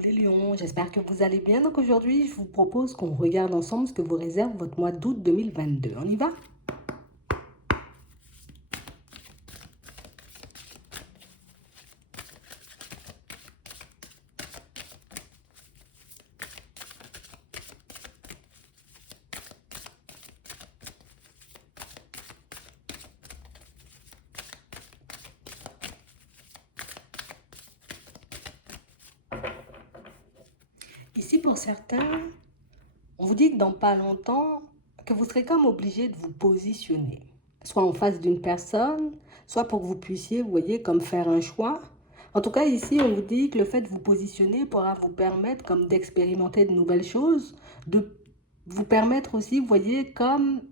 Coucou les lions, j'espère que vous allez bien. Donc aujourd'hui, je vous propose qu'on regarde ensemble ce que vous réserve votre mois d'août 2022. On y va? Ici, pour certains, on vous dit que dans pas longtemps, que vous serez comme obligé de vous positionner. Soit en face d'une personne, soit pour que vous puissiez, vous voyez, comme faire un choix. En tout cas, ici, on vous dit que le fait de vous positionner pourra vous permettre comme d'expérimenter de nouvelles choses, de vous permettre aussi, vous voyez, comme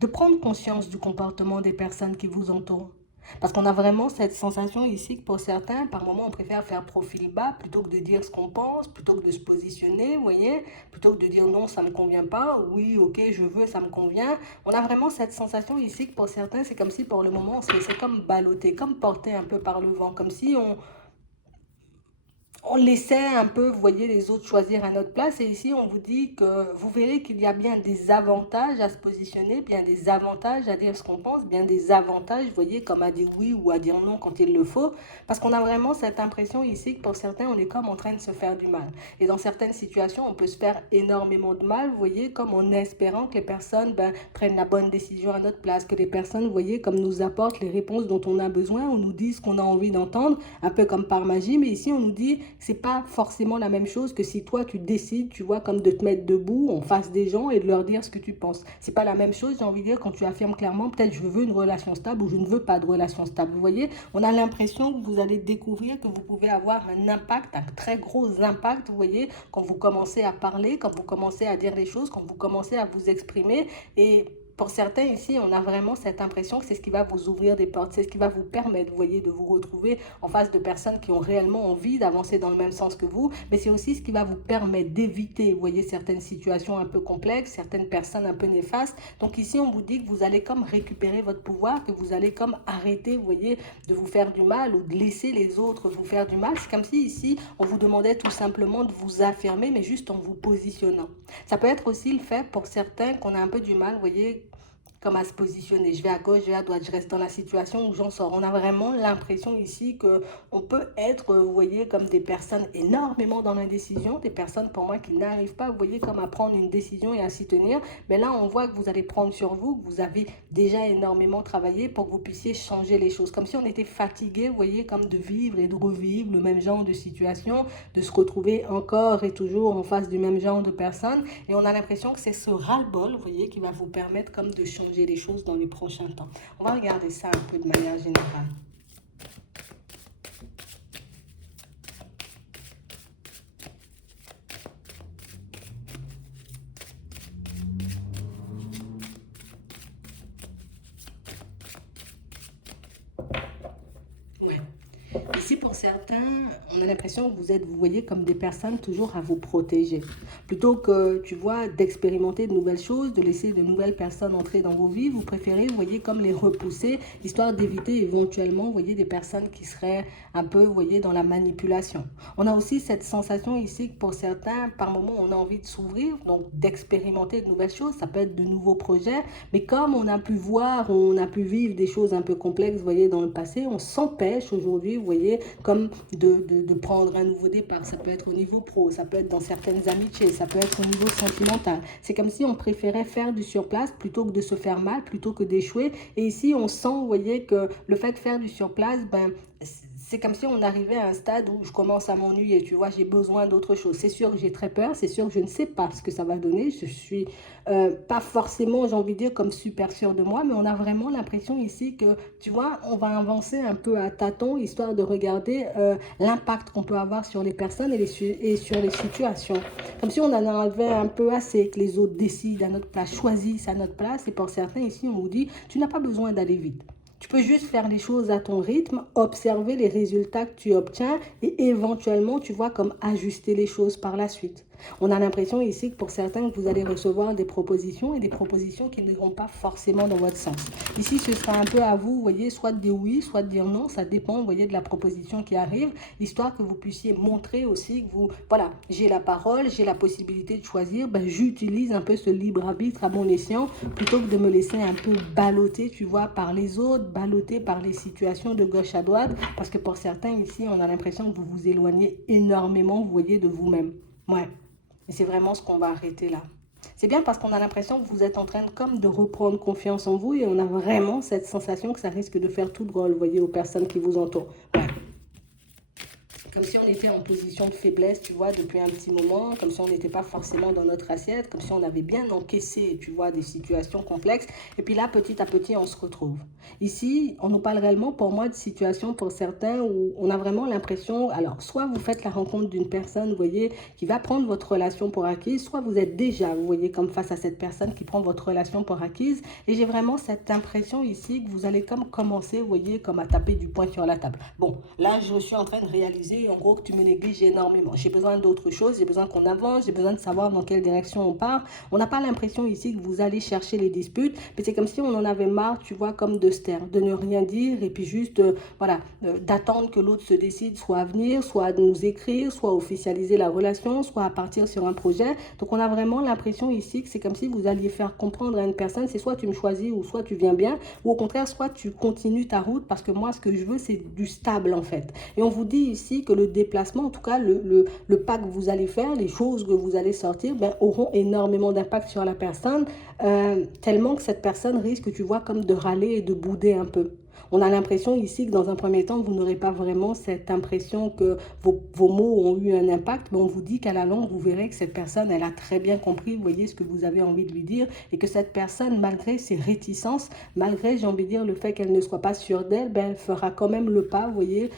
de prendre conscience du comportement des personnes qui vous entourent. Parce qu'on a vraiment cette sensation ici que pour certains, par moments, on préfère faire profil bas plutôt que de dire ce qu'on pense, plutôt que de se positionner, vous voyez, plutôt que de dire non, ça ne me convient pas, oui, ok, je veux, ça me convient. On a vraiment cette sensation ici que pour certains, c'est comme si pour le moment, on se laissait comme balloter, comme porter un peu par le vent, comme si on laissait un peu, vous voyez, les autres choisir à notre place. Et ici, on vous dit que vous verrez qu'il y a bien des avantages à se positionner, bien des avantages à dire ce qu'on pense, bien des avantages, vous voyez, comme à dire oui ou à dire non quand il le faut. Parce qu'on a vraiment cette impression ici que pour certains, on est comme en train de se faire du mal. Et dans certaines situations, on peut se faire énormément de mal, vous voyez, comme en espérant que les personnes prennent la bonne décision à notre place, que les personnes, vous voyez, comme nous apportent les réponses dont on a besoin, on nous dit ce qu'on a envie d'entendre, un peu comme par magie. Mais ici, on nous dit c'est pas forcément la même chose que si toi tu décides, tu vois, comme de te mettre debout en face des gens et de leur dire ce que tu penses. C'est pas la même chose, j'ai envie de dire, quand tu affirmes clairement, peut-être je veux une relation stable ou je ne veux pas de relation stable. Vous voyez, on a l'impression que vous allez découvrir que vous pouvez avoir un impact, un très gros impact, vous voyez, quand vous commencez à parler, quand vous commencez à dire les choses, quand vous commencez à vous exprimer. Et pour certains ici, on a vraiment cette impression que c'est ce qui va vous ouvrir des portes, c'est ce qui va vous permettre, vous voyez, de vous retrouver en face de personnes qui ont réellement envie d'avancer dans le même sens que vous, mais c'est aussi ce qui va vous permettre d'éviter, vous voyez, certaines situations un peu complexes, certaines personnes un peu néfastes. Donc ici, on vous dit que vous allez comme récupérer votre pouvoir, que vous allez comme arrêter, vous voyez, de vous faire du mal ou de laisser les autres vous faire du mal. C'est comme si ici, on vous demandait tout simplement de vous affirmer, mais juste en vous positionnant. Ça peut être aussi le fait pour certains qu'on a un peu du mal, vous voyez, comme à se positionner. Je vais à gauche, je vais à droite, je reste dans la situation où j'en sors. On a vraiment l'impression ici qu'on peut être, vous voyez, comme des personnes énormément dans l'indécision, des personnes pour moi qui n'arrivent pas, vous voyez, comme à prendre une décision et à s'y tenir. Mais là, on voit que vous allez prendre sur vous, que vous avez déjà énormément travaillé pour que vous puissiez changer les choses. Comme si on était fatigué, vous voyez, comme de vivre et de revivre le même genre de situation, de se retrouver encore et toujours en face du même genre de personnes. Et on a l'impression que c'est ce ras-le-bol, vous voyez, qui va vous permettre comme de changer les choses dans les prochains temps. On va regarder ça un peu de manière générale. Ouais. Ici, pour certains, on a l'impression que vous êtes, vous voyez, comme des personnes toujours à vous protéger. Plutôt que, tu vois, d'expérimenter de nouvelles choses, de laisser de nouvelles personnes entrer dans vos vies, vous préférez, vous voyez, comme les repousser, histoire d'éviter éventuellement, vous voyez, des personnes qui seraient un peu, vous voyez, dans la manipulation. On a aussi cette sensation ici que pour certains, par moment, on a envie de s'ouvrir, donc d'expérimenter de nouvelles choses. Ça peut être de nouveaux projets, mais comme on a pu voir, on a pu vivre des choses un peu complexes, vous voyez, dans le passé, on s'empêche aujourd'hui, vous voyez, comme de prendre un nouveau départ. Ça peut être au niveau pro, ça peut être dans certaines amitiés, ça peut être au niveau sentimental. C'est comme si on préférait faire du surplace plutôt que de se faire mal, plutôt que d'échouer. Et ici, on sent, vous voyez, que le fait de faire du surplace, c'est comme si on arrivait à un stade où je commence à m'ennuyer, tu vois, j'ai besoin d'autre chose. C'est sûr que j'ai très peur, c'est sûr que je ne sais pas ce que ça va donner. Je suis pas forcément, j'ai envie de dire, comme super sûre de moi, mais on a vraiment l'impression ici que, tu vois, on va avancer un peu à tâtons, histoire de regarder l'impact qu'on peut avoir sur les personnes et sur les situations. Comme si on en avait un peu assez que les autres décident à notre place, choisissent à notre place. Et pour certains ici, on vous dit, tu n'as pas besoin d'aller vite. Tu peux juste faire les choses à ton rythme, observer les résultats que tu obtiens et éventuellement, tu vois, comme ajuster les choses par la suite. On a l'impression ici que pour certains, que vous allez recevoir des propositions et des propositions qui ne vont pas forcément dans votre sens. Ici, ce sera un peu à vous, vous voyez, soit de dire oui, soit de dire non. Ça dépend, vous voyez, de la proposition qui arrive, histoire que vous puissiez montrer aussi que vous, voilà, j'ai la parole, j'ai la possibilité de choisir, ben, j'utilise un peu ce libre arbitre à bon escient, plutôt que de me laisser un peu balloter, tu vois, par les autres, balloter par les situations de gauche à droite, parce que pour certains ici, on a l'impression que vous vous éloignez énormément, vous voyez, de vous-même. Ouais. Et c'est vraiment ce qu'on va arrêter là. C'est bien parce qu'on a l'impression que vous êtes en train de, comme de reprendre confiance en vous et on a vraiment cette sensation que ça risque de faire tout drôle, vous voyez, aux personnes qui vous entourent. Ouais. Comme si on était en position de faiblesse, tu vois, depuis un petit moment, comme si on n'était pas forcément dans notre assiette, comme si on avait bien encaissé, tu vois, des situations complexes. Et puis là, petit à petit, on se retrouve. Ici, on nous parle réellement, pour moi, de situations pour certains où on a vraiment l'impression, alors, soit vous faites la rencontre d'une personne, vous voyez, qui va prendre votre relation pour acquise, soit vous êtes déjà, vous voyez, comme face à cette personne qui prend votre relation pour acquise. Et j'ai vraiment cette impression ici que vous allez comme commencer, vous voyez, comme à taper du poing sur la table. Bon, là, je suis en train de réaliser en gros que tu me négliges énormément. J'ai besoin d'autre chose, j'ai besoin qu'on avance, j'ai besoin de savoir dans quelle direction on part. On n'a pas l'impression ici que vous allez chercher les disputes, mais c'est comme si on en avait marre, tu vois, comme de se taire, de ne rien dire et puis juste, voilà, d'attendre que l'autre se décide soit à venir, soit à nous écrire, soit à officialiser la relation, soit à partir sur un projet. Donc on a vraiment l'impression ici que c'est comme si vous alliez faire comprendre à une personne, c'est soit tu me choisis ou soit tu viens bien, ou au contraire, soit tu continues ta route parce que moi, ce que je veux, c'est du stable en fait. Et on vous dit ici que le déplacement, en tout cas le pas que vous allez faire, les choses que vous allez sortir, ben, auront énormément d'impact sur la personne, tellement que cette personne risque, tu vois, comme de râler et de bouder un peu. On a l'impression ici que dans un premier temps, vous n'aurez pas vraiment cette impression que vos mots ont eu un impact, mais on vous dit qu'à la longue, vous verrez que cette personne, elle a très bien compris, vous voyez, ce que vous avez envie de lui dire, et que cette personne, malgré ses réticences, malgré, j'ai envie de dire, le fait qu'elle ne soit pas sûre d'elle, ben, elle fera quand même le pas, vous voyez,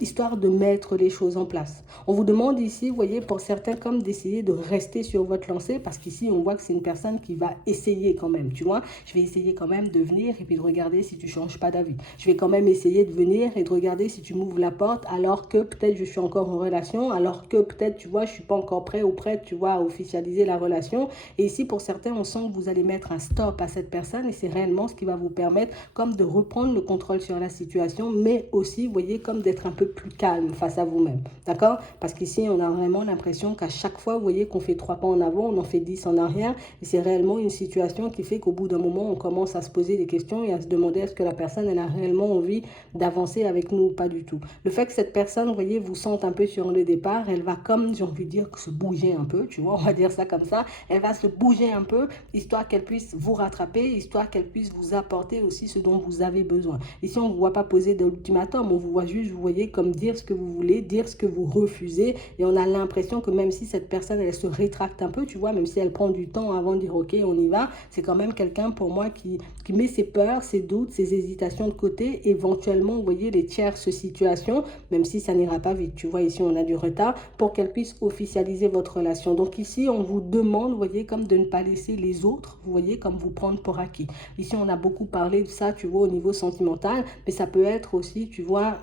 histoire de mettre les choses en place. On vous demande ici, vous voyez, pour certains, comme d'essayer de rester sur votre lancée, parce qu'ici, on voit que c'est une personne qui va essayer quand même, tu vois. Je vais essayer quand même de venir et puis de regarder si tu ne changes pas d'avis. Je vais quand même essayer de venir et de regarder si tu m'ouvres la porte, alors que peut-être je suis encore en relation, alors que peut-être, tu vois, je ne suis pas encore prêt ou prête, tu vois, à officialiser la relation. Et ici, pour certains, on sent que vous allez mettre un stop à cette personne et c'est réellement ce qui va vous permettre comme de reprendre le contrôle sur la situation, mais aussi, vous voyez, comme d'être un peu plus calme face à vous-même. D'accord? Parce qu'ici, on a vraiment l'impression qu'à chaque fois, vous voyez, qu'on fait 3 pas en avant, on en fait 10 en arrière. Et c'est réellement une situation qui fait qu'au bout d'un moment, on commence à se poser des questions et à se demander est-ce que la personne, elle a réellement envie d'avancer avec nous ou pas du tout. Le fait que cette personne, vous voyez, vous sente un peu sur le départ, elle va comme, j'ai envie de dire, se bouger un peu, tu vois, on va dire ça comme ça. Elle va se bouger un peu, histoire qu'elle puisse vous rattraper, histoire qu'elle puisse vous apporter aussi ce dont vous avez besoin. Ici, on ne vous voit pas poser d'ultimatum, on vous voit juste, vous voyez, comme dire ce que vous voulez, dire ce que vous refusez, et on a l'impression que même si cette personne, elle se rétracte un peu, tu vois, même si elle prend du temps avant de dire, ok, on y va, c'est quand même quelqu'un pour moi qui met ses peurs, ses doutes, ses hésitations de côté, éventuellement, vous voyez, les tierces situations, même si ça n'ira pas vite, tu vois, ici, on a du retard, pour qu'elle puisse officialiser votre relation. Donc ici, on vous demande, vous voyez, comme de ne pas laisser les autres, vous voyez, comme vous prendre pour acquis. Ici, on a beaucoup parlé de ça, tu vois, au niveau sentimental, mais ça peut être aussi, tu vois,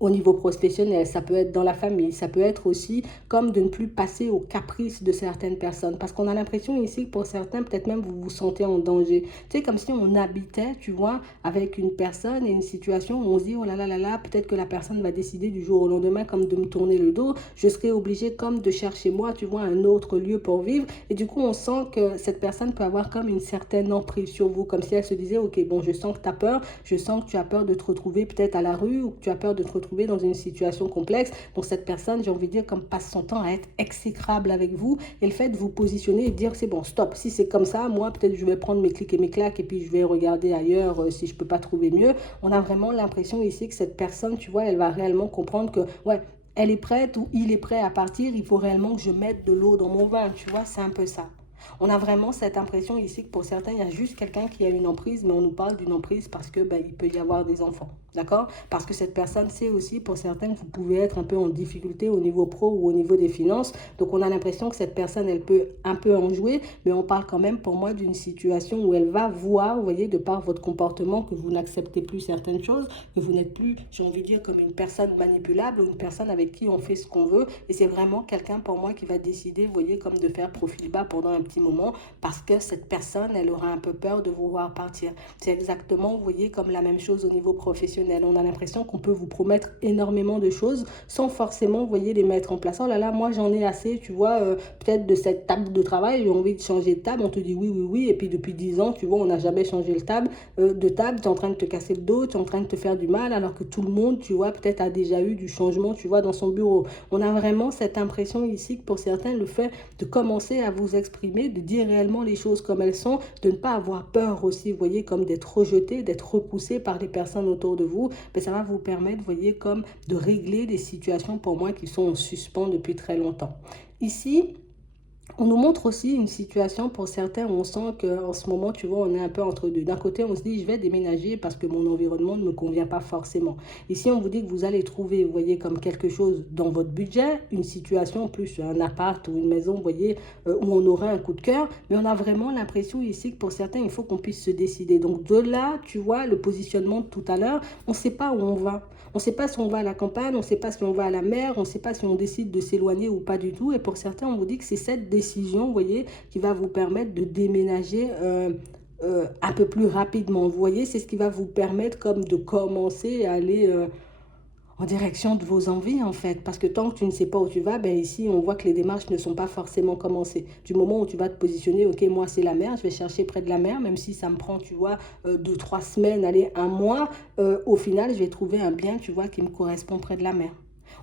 au niveau professionnel, ça peut être dans la famille, ça peut être aussi comme de ne plus passer aux caprices de certaines personnes. Parce qu'on a l'impression ici que pour certains, peut-être même vous vous sentez en danger. Tu sais, comme si on habitait, tu vois, avec une personne et une situation où on se dit, oh là là là là, peut-être que la personne va décider du jour au lendemain comme de me tourner le dos. Je serai obligée comme de chercher moi, tu vois, un autre lieu pour vivre. Et du coup, on sent que cette personne peut avoir comme une certaine emprise sur vous, comme si elle se disait, ok, bon, je sens que tu as peur, je sens que tu as peur de te retrouver peut-être à la rue ou que tu as peur de te retrouver dans une situation complexe. Donc cette personne, j'ai envie de dire, comme passe son temps à être exécrable avec vous, et le fait de vous positionner et de dire c'est bon, stop, si c'est comme ça, moi peut-être je vais prendre mes clics et mes claques et puis je vais regarder ailleurs si je peux pas trouver mieux. On a vraiment l'impression ici que cette personne, tu vois, elle va réellement comprendre que ouais, elle est prête ou il est prêt à partir, il faut réellement que je mette de l'eau dans mon vin, tu vois, c'est un peu ça. On a vraiment cette impression ici que pour certains, il y a juste quelqu'un qui a une emprise, mais on nous parle d'une emprise parce que ben, il peut y avoir des enfants. D'accord? Parce que cette personne sait aussi, pour certains, que vous pouvez être un peu en difficulté au niveau pro ou au niveau des finances. Donc, on a l'impression que cette personne, elle peut un peu en jouer, mais on parle quand même pour moi d'une situation où elle va voir, vous voyez, de par votre comportement, que vous n'acceptez plus certaines choses, que vous n'êtes plus, j'ai envie de dire, comme une personne manipulable ou une personne avec qui on fait ce qu'on veut. Et c'est vraiment quelqu'un pour moi qui va décider, vous voyez, comme de faire profil bas pendant un petit moment parce que cette personne, elle aura un peu peur de vous voir partir. C'est exactement, vous voyez, comme la même chose au niveau professionnel. On a l'impression qu'on peut vous promettre énormément de choses sans forcément, vous voyez, les mettre en place. Oh là là, moi j'en ai assez, tu vois, peut-être de cette table de travail, j'ai envie de changer de table, on te dit oui, oui, oui, et puis depuis 10 ans, tu vois, on n'a jamais changé de table, tu es en train de te casser le dos, tu es en train de te faire du mal, alors que tout le monde, tu vois, peut-être a déjà eu du changement, tu vois, dans son bureau. On a vraiment cette impression ici que pour certains, le fait de commencer à vous exprimer, de dire réellement les choses comme elles sont, de ne pas avoir peur aussi, vous voyez, comme d'être rejeté, d'être repoussé par les personnes autour de vous, mais ça va vous permettre, vous voyez, comme de régler des situations pour moi qui sont en suspens depuis très longtemps. Ici, on nous montre aussi une situation pour certains où on sent qu'en ce moment, tu vois, on est un peu entre deux. D'un côté, on se dit, je vais déménager parce que mon environnement ne me convient pas forcément. Ici, on vous dit que vous allez trouver, vous voyez, comme quelque chose dans votre budget, une situation, plus un appart ou une maison, vous voyez, où on aura un coup de cœur. Mais on a vraiment l'impression ici que pour certains, il faut qu'on puisse se décider. Donc de là, tu vois, le positionnement de tout à l'heure, on ne sait pas où on va. On ne sait pas si on va à la campagne, on ne sait pas si on va à la mer, on ne sait pas si on décide de s'éloigner ou pas du tout. Et pour certains, on vous dit que c'est cette décision, vous voyez, qui va vous permettre de déménager un peu plus rapidement. Vous voyez, c'est ce qui va vous permettre comme de commencer à aller en direction de vos envies, en fait. Parce que tant que tu ne sais pas où tu vas, ben ici, on voit que les démarches ne sont pas forcément commencées. Du moment où tu vas te positionner, ok, moi, c'est la mer, je vais chercher près de la mer, même si ça me prend, tu vois, 2, 3 semaines, allez, un mois, au final, je vais trouver un bien, tu vois, qui me correspond près de la mer.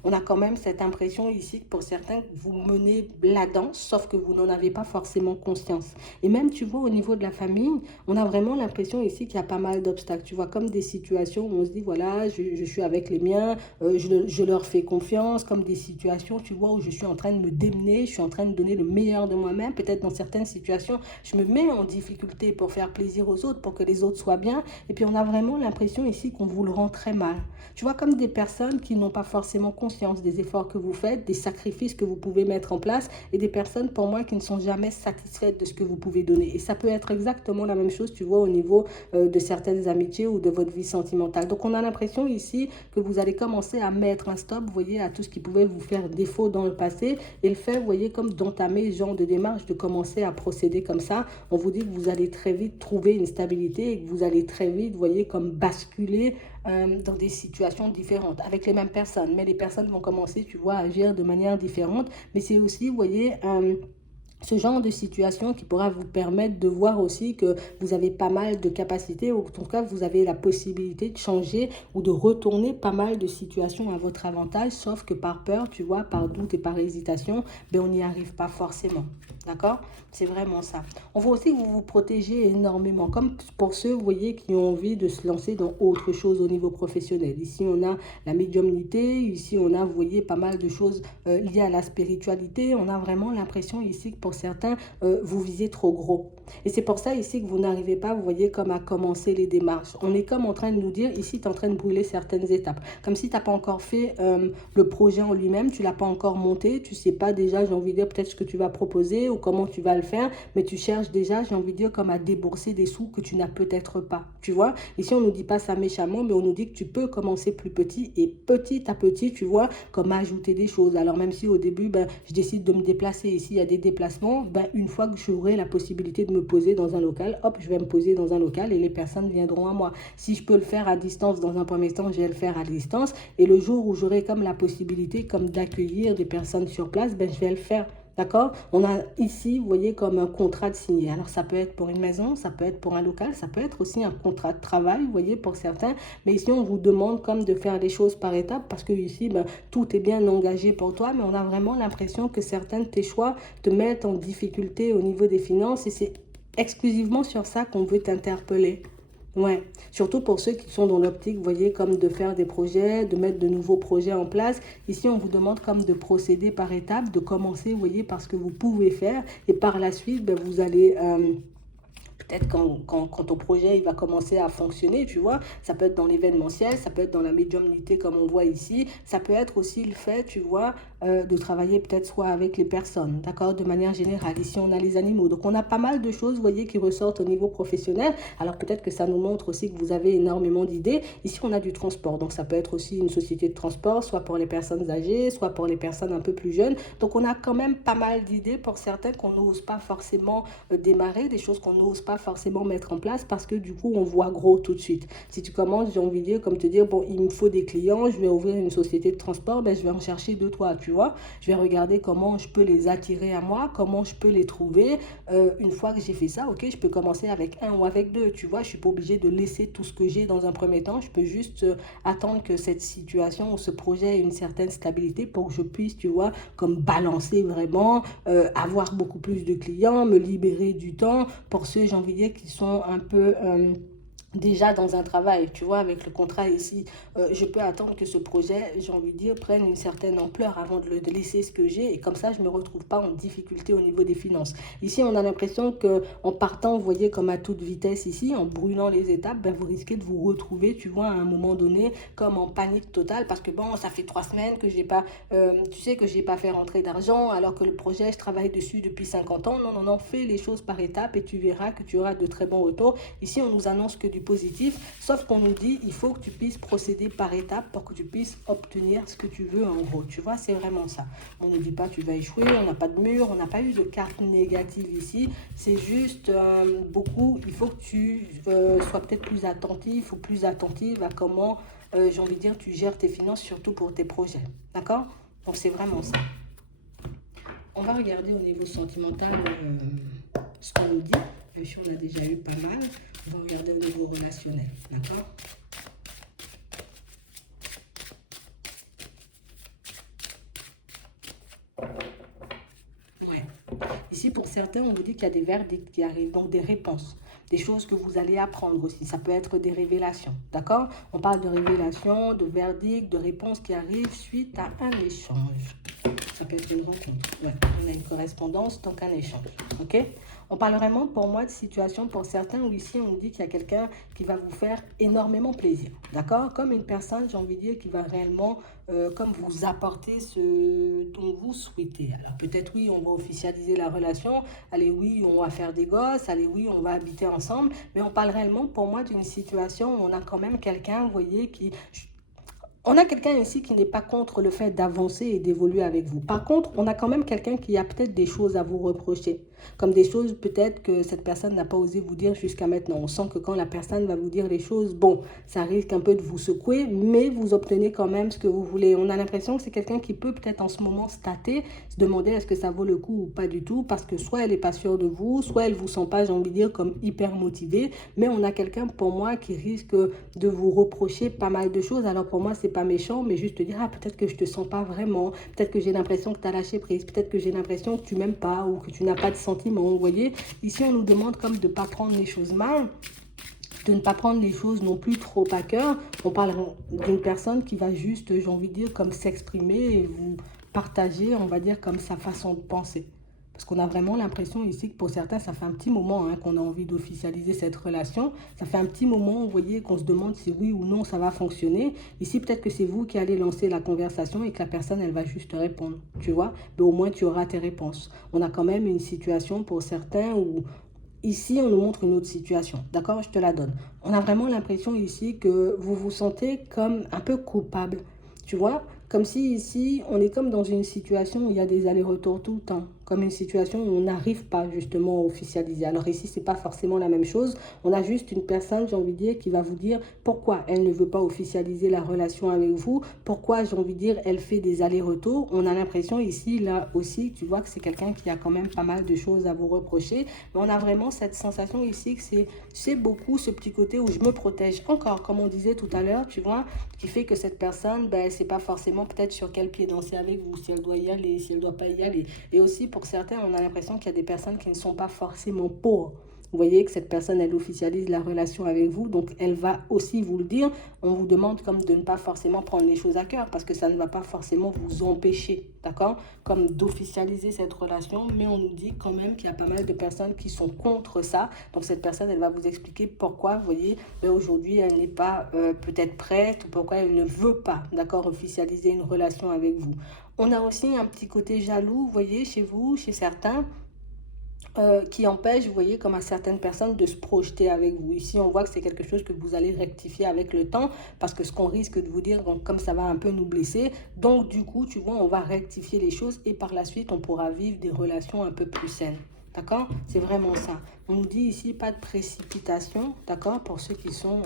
On a quand même cette impression ici que pour certains, vous menez la danse, sauf que vous n'en avez pas forcément conscience. Et même, tu vois, au niveau de la famille, on a vraiment l'impression ici qu'il y a pas mal d'obstacles. Tu vois, comme des situations où on se dit, voilà, je suis avec les miens, je leur fais confiance, comme des situations, tu vois, où je suis en train de me démener, je suis en train de donner le meilleur de moi-même. Peut-être dans certaines situations, je me mets en difficulté pour faire plaisir aux autres, pour que les autres soient bien. Et puis, on a vraiment l'impression ici qu'on vous le rend très mal. Tu vois, comme des personnes qui n'ont pas forcément conscience des efforts que vous faites, des sacrifices que vous pouvez mettre en place, et des personnes, pour moi, qui ne sont jamais satisfaites de ce que vous pouvez donner. Et ça peut être exactement la même chose, tu vois, au niveau de certaines amitiés ou de votre vie sentimentale. Donc, on a l'impression ici que vous allez commencer à mettre un stop, vous voyez, à tout ce qui pouvait vous faire défaut dans le passé. Et le fait, vous voyez, comme d'entamer ce genre de démarche, de commencer à procéder comme ça, on vous dit que vous allez très vite trouver une stabilité et que vous allez très vite, vous voyez, comme basculer dans des situations différentes, avec les mêmes personnes. Mais les personnes vont commencer, tu vois, à agir de manière différente. Mais c'est aussi, vous voyez, ce genre de situation qui pourra vous permettre de voir aussi que vous avez pas mal de capacités, ou en tout cas vous avez la possibilité de changer ou de retourner pas mal de situations à votre avantage, sauf que par peur, tu vois, par doute et par hésitation, ben on n'y arrive pas forcément. D'accord? C'est vraiment ça. On voit aussi que vous vous protégez énormément, comme pour ceux, vous voyez, qui ont envie de se lancer dans autre chose au niveau professionnel. Ici, on a la médiumnité, ici, on a, vous voyez, pas mal de choses liées à la spiritualité. On a vraiment l'impression ici que pour certains, vous visez trop gros. Et c'est pour ça ici que vous n'arrivez pas, vous voyez, comme à commencer les démarches. On est comme en train de nous dire, ici, tu es en train de brûler certaines étapes. Comme si tu n'as pas encore fait le projet en lui-même, tu ne l'as pas encore monté, tu ne sais pas déjà, j'ai envie de dire, peut-être ce que tu vas proposer ou comment tu vas le faire, mais tu cherches déjà, j'ai envie de dire, comme à débourser des sous que tu n'as peut-être pas. Tu vois, ici, on ne nous dit pas ça méchamment, mais on nous dit que tu peux commencer plus petit et petit à petit, tu vois, comme ajouter des choses. Alors, même si au début, ben, je décide de me déplacer, ici, il y a des déplacements, ben, une fois que j'aurai la possibilité de me poser dans un local, hop, je vais me poser dans un local et les personnes viendront à moi. Si je peux le faire à distance dans un premier temps, je vais le faire à distance. Et le jour où j'aurai comme la possibilité comme d'accueillir des personnes sur place, ben, je vais le faire. D'accord? On a ici, vous voyez, comme un contrat de signé. Alors, ça peut être pour une maison, ça peut être pour un local, ça peut être aussi un contrat de travail, vous voyez, pour certains. Mais ici, on vous demande comme de faire les choses par étapes parce que ici, ben, tout est bien engagé pour toi. Mais on a vraiment l'impression que certains de tes choix te mettent en difficulté au niveau des finances et c'est exclusivement sur ça qu'on veut t'interpeller. Ouais, surtout pour ceux qui sont dans l'optique, vous voyez, comme de faire des projets, de mettre de nouveaux projets en place. Ici, on vous demande comme de procéder par étapes, de commencer, vous voyez, par ce que vous pouvez faire. Et par la suite, ben, vous allez peut-être quand ton projet il va commencer à fonctionner, tu vois. Ça peut être dans l'événementiel, ça peut être dans la médiumnité comme on voit ici. Ça peut être aussi le fait, tu vois, de travailler peut-être soit avec les personnes, d'accord, de manière générale. Ici, on a les animaux. Donc, on a pas mal de choses, vous voyez, qui ressortent au niveau professionnel. Alors, peut-être que ça nous montre aussi que vous avez énormément d'idées. Ici, on a du transport. Donc, ça peut être aussi une société de transport, soit pour les personnes âgées, soit pour les personnes un peu plus jeunes. Donc, on a quand même pas mal d'idées pour certains qu'on n'ose pas forcément démarrer, des choses qu'on n'ose pas forcément mettre en place parce que du coup, on voit gros tout de suite. Si tu commences, j'ai envie de dire, comme te dire, bon, il me faut des clients, je vais ouvrir une société de transport, ben, je vais en chercher deux, trois, tu vois. Je vais regarder comment je peux les attirer à moi, comment je peux les trouver. Une fois que j'ai fait ça, ok, je peux commencer avec un ou avec deux, tu vois. Je ne suis pas obligée de laisser tout ce que j'ai dans un premier temps. Je peux juste attendre que cette situation ou ce projet ait une certaine stabilité pour que je puisse, tu vois, comme balancer vraiment, avoir beaucoup plus de clients, me libérer du temps pour ceux, j'ai envie de dire, qui sont un peu déjà dans un travail, tu vois, avec le contrat ici, je peux attendre que ce projet, j'ai envie de dire, prenne une certaine ampleur avant de laisser ce que j'ai et comme ça, je ne me retrouve pas en difficulté au niveau des finances. Ici, on a l'impression qu'en partant, vous voyez, comme à toute vitesse ici, en brûlant les étapes, ben, vous risquez de vous retrouver, tu vois, à un moment donné, comme en panique totale parce que bon, ça fait 3 semaines que j'ai pas, tu sais, que j'ai pas fait rentrer d'argent alors que le projet, je travaille dessus depuis 50 ans. Non, non, non, fais les choses par étapes et tu verras que tu auras de très bons retours. Ici, on nous annonce que du positif, sauf qu'on nous dit il faut que tu puisses procéder par étapes pour que tu puisses obtenir ce que tu veux en gros. Tu vois, c'est vraiment ça. On ne dit pas tu vas échouer, on n'a pas de mur, on n'a pas eu de carte négative ici. C'est juste beaucoup, il faut que tu sois peut-être plus attentif ou plus attentive à comment, j'ai envie de dire, tu gères tes finances, surtout pour tes projets. D'accord? Donc c'est vraiment ça. On va regarder au niveau sentimental ce qu'on nous dit. Bien sûr, on a déjà eu pas mal. On va regarder au niveau relationnel. D'accord? Ouais. Ici, pour certains, on vous dit qu'il y a des verdicts qui arrivent, donc des réponses, des choses que vous allez apprendre aussi. Ça peut être des révélations, d'accord? On parle de révélations, de verdicts, de réponses qui arrivent suite à un échange. Ça peut être une rencontre. Ouais, on a une correspondance, donc un échange. Ok? On parle vraiment pour moi de situation pour certains où ici on nous dit qu'il y a quelqu'un qui va vous faire énormément plaisir. D'accord? Comme une personne, j'ai envie de dire, qui va réellement comme vous apporter ce dont vous souhaitez. Alors peut-être oui, on va officialiser la relation. Allez oui, on va faire des gosses. Allez oui, on va habiter ensemble. Mais on parle réellement pour moi d'une situation où on a quand même quelqu'un, vous voyez, qui on a quelqu'un ici qui n'est pas contre le fait d'avancer et d'évoluer avec vous. Par contre, on a quand même quelqu'un qui a peut-être des choses à vous reprocher. Comme des choses peut-être que cette personne n'a pas osé vous dire jusqu'à maintenant. On sent que quand la personne va vous dire les choses, bon, ça risque un peu de vous secouer, mais vous obtenez quand même ce que vous voulez. On a l'impression que c'est quelqu'un qui peut peut-être en ce moment se tâter, se demander est-ce que ça vaut le coup ou pas du tout, parce que soit elle n'est pas sûre de vous, soit elle ne vous sent pas, j'ai envie de dire, comme hyper motivée. Mais on a quelqu'un pour moi qui risque de vous reprocher pas mal de choses. Alors pour moi, c'est pas méchant, mais juste te dire, ah, peut-être que je te sens pas vraiment, peut-être que j'ai l'impression que tu as lâché prise, peut-être que j'ai l'impression que tu m'aimes pas ou que tu n'as pas de sentiments. Vous voyez, ici, on nous demande comme de ne pas prendre les choses mal, de ne pas prendre les choses non plus trop à cœur. On parle d'une personne qui va juste, j'ai envie de dire, comme s'exprimer et vous partager, on va dire, comme sa façon de penser. Parce qu'on a vraiment l'impression ici que pour certains, ça fait un petit moment qu'on a envie d'officialiser cette relation. Ça fait un petit moment, vous voyez, qu'on se demande si oui ou non ça va fonctionner. Ici, peut-être que c'est vous qui allez lancer la conversation et que la personne, elle va juste répondre, tu vois. Mais au moins, tu auras tes réponses. On a quand même une situation pour certains où ici, on nous montre une autre situation. D'accord? Je te la donne. On a vraiment l'impression ici que vous vous sentez comme un peu coupable. Tu vois? Comme si ici, on est comme dans une situation où il y a des allers-retours tout le temps. Comme une situation où on n'arrive pas justement à officialiser. Alors ici, c'est pas forcément la même chose. On a juste une personne, j'ai envie de dire, qui va vous dire pourquoi elle ne veut pas officialiser la relation avec vous. Pourquoi, j'ai envie de dire, elle fait des allers-retours. On a l'impression ici, là aussi, tu vois que c'est quelqu'un qui a quand même pas mal de choses à vous reprocher. Mais on a vraiment cette sensation ici que c'est beaucoup ce petit côté où je me protège encore, comme on disait tout à l'heure, tu vois, qui fait que cette personne, ben, elle sait pas forcément peut-être sur quel pied danser avec vous, si elle doit y aller, si elle doit pas y aller. Et aussi, pour certains, on a l'impression qu'il y a des personnes qui ne sont pas forcément pour Vous voyez que cette personne, elle officialise la relation avec vous, donc elle va aussi vous le dire. On vous demande comme de ne pas forcément prendre les choses à cœur parce que ça ne va pas forcément vous empêcher, d'accord, comme d'officialiser cette relation, mais on nous dit quand même qu'il y a pas mal de personnes qui sont contre ça. Donc cette personne, elle va vous expliquer pourquoi, vous voyez, aujourd'hui, elle n'est pas peut-être prête ou pourquoi elle ne veut pas, d'accord, officialiser une relation avec vous. On a aussi un petit côté jaloux, vous voyez, chez vous, chez certains, qui empêche, vous voyez, comme à certaines personnes, de se projeter avec vous. Ici, on voit que c'est quelque chose que vous allez rectifier avec le temps, parce que ce qu'on risque de vous dire, donc, comme ça va un peu nous blesser, donc du coup, tu vois, on va rectifier les choses et par la suite, on pourra vivre des relations un peu plus saines. D'accord? C'est vraiment ça. On nous dit ici, pas de précipitation, d'accord? Pour ceux qui sont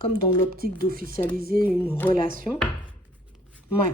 comme dans l'optique d'officialiser une relation. Ouais.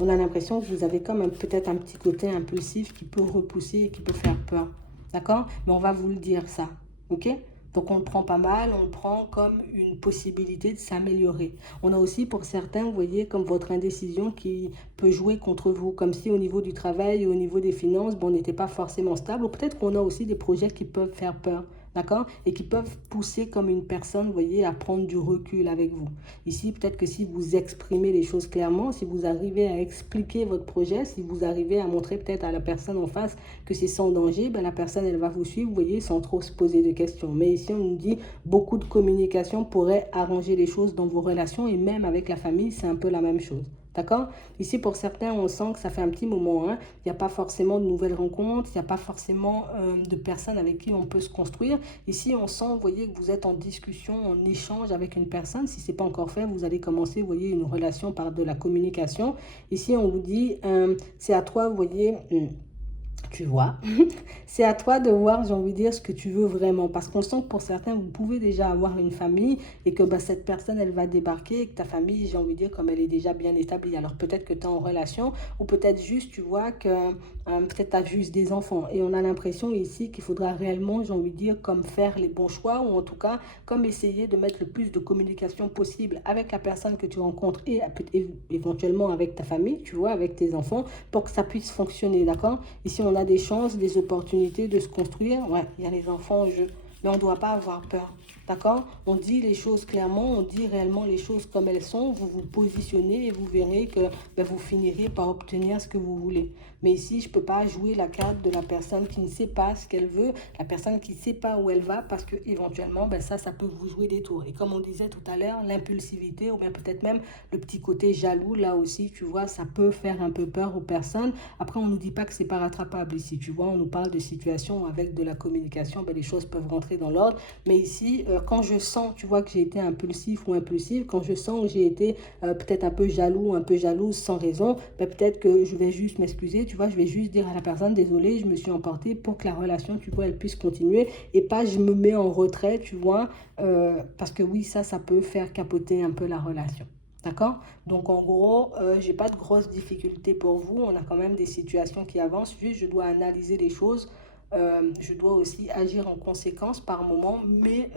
On a l'impression que vous avez comme peut-être un petit côté impulsif qui peut repousser et qui peut faire peur. D'accord? Mais on va vous le dire ça. Ok? Donc on le prend pas mal, on le prend comme une possibilité de s'améliorer. On a aussi pour certains, vous voyez, comme votre indécision qui peut jouer contre vous, comme si au niveau du travail et au niveau des finances, bon, on n'était pas forcément stable. Ou peut-être qu'on a aussi des projets qui peuvent faire peur. D'accord? Et qui peuvent pousser comme une personne, vous voyez, à prendre du recul avec vous. Ici, peut-être que si vous exprimez les choses clairement, si vous arrivez à expliquer votre projet, si vous arrivez à montrer peut-être à la personne en face que c'est sans danger, ben la personne, elle va vous suivre, vous voyez, sans trop se poser de questions. Mais ici, on nous dit beaucoup de communication pourrait arranger les choses dans vos relations et même avec la famille, c'est un peu la même chose. D'accord? Ici, pour certains, on sent que ça fait un petit moment. Hein. Il n'y a pas forcément de nouvelles rencontres. Il n'y a pas forcément de personnes avec qui on peut se construire. Ici, on sent, vous voyez, que vous êtes en discussion, en échange avec une personne. Si ce n'est pas encore fait, vous allez commencer, vous voyez, une relation par de la communication. Ici, on vous dit, c'est à toi, vous voyez... Tu vois, c'est à toi de voir, j'ai envie de dire, ce que tu veux vraiment. Parce qu'on sent que pour certains, vous pouvez déjà avoir une famille et que bah, cette personne, elle va débarquer et que ta famille, j'ai envie de dire, comme elle est déjà bien établie. Alors peut-être que tu es en relation ou peut-être juste, tu vois, que peut-être tu as juste des enfants. Et on a l'impression ici qu'il faudra réellement, j'ai envie de dire, comme faire les bons choix ou en tout cas, comme essayer de mettre le plus de communication possible avec la personne que tu rencontres et éventuellement avec ta famille, tu vois, avec tes enfants, pour que ça puisse fonctionner, d'accord? Ici, on a des chances, des opportunités de se construire. Ouais, il y a les enfants en jeu, mais on ne doit pas avoir peur. D'accord? On dit les choses clairement, on dit réellement les choses comme elles sont. Vous vous positionnez et vous verrez que ben, vous finirez par obtenir ce que vous voulez. Mais ici, je ne peux pas jouer la carte de la personne qui ne sait pas ce qu'elle veut, la personne qui ne sait pas où elle va, parce que éventuellement, ben, ça peut vous jouer des tours. Et comme on disait tout à l'heure, l'impulsivité ou bien peut-être même le petit côté jaloux, là aussi, tu vois, ça peut faire un peu peur aux personnes. Après, on ne nous dit pas que c'est pas rattrapable ici, tu vois. On nous parle de situations avec de la communication, ben, les choses peuvent rentrer dans l'ordre. Mais ici, quand je sens, tu vois, que j'ai été impulsif ou impulsive, quand je sens que j'ai été peut-être un peu jaloux, un peu jalouse sans raison, ben, peut-être que je vais juste m'excuser, tu vois, je vais juste dire à la personne, désolé, je me suis emportée pour que la relation, tu vois, elle puisse continuer et pas je me mets en retrait, tu vois, parce que oui, ça peut faire capoter un peu la relation. D'accord? Donc en gros, j'ai pas de grosses difficultés pour vous. On a quand même des situations qui avancent. Juste, je dois analyser les choses. Je dois aussi agir en conséquence par moment. Mais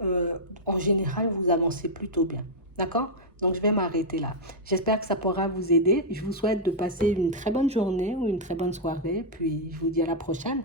en général, vous avancez plutôt bien. D'accord? Donc je vais m'arrêter là. J'espère que ça pourra vous aider. Je vous souhaite de passer une très bonne journée ou une très bonne soirée. Puis je vous dis à la prochaine.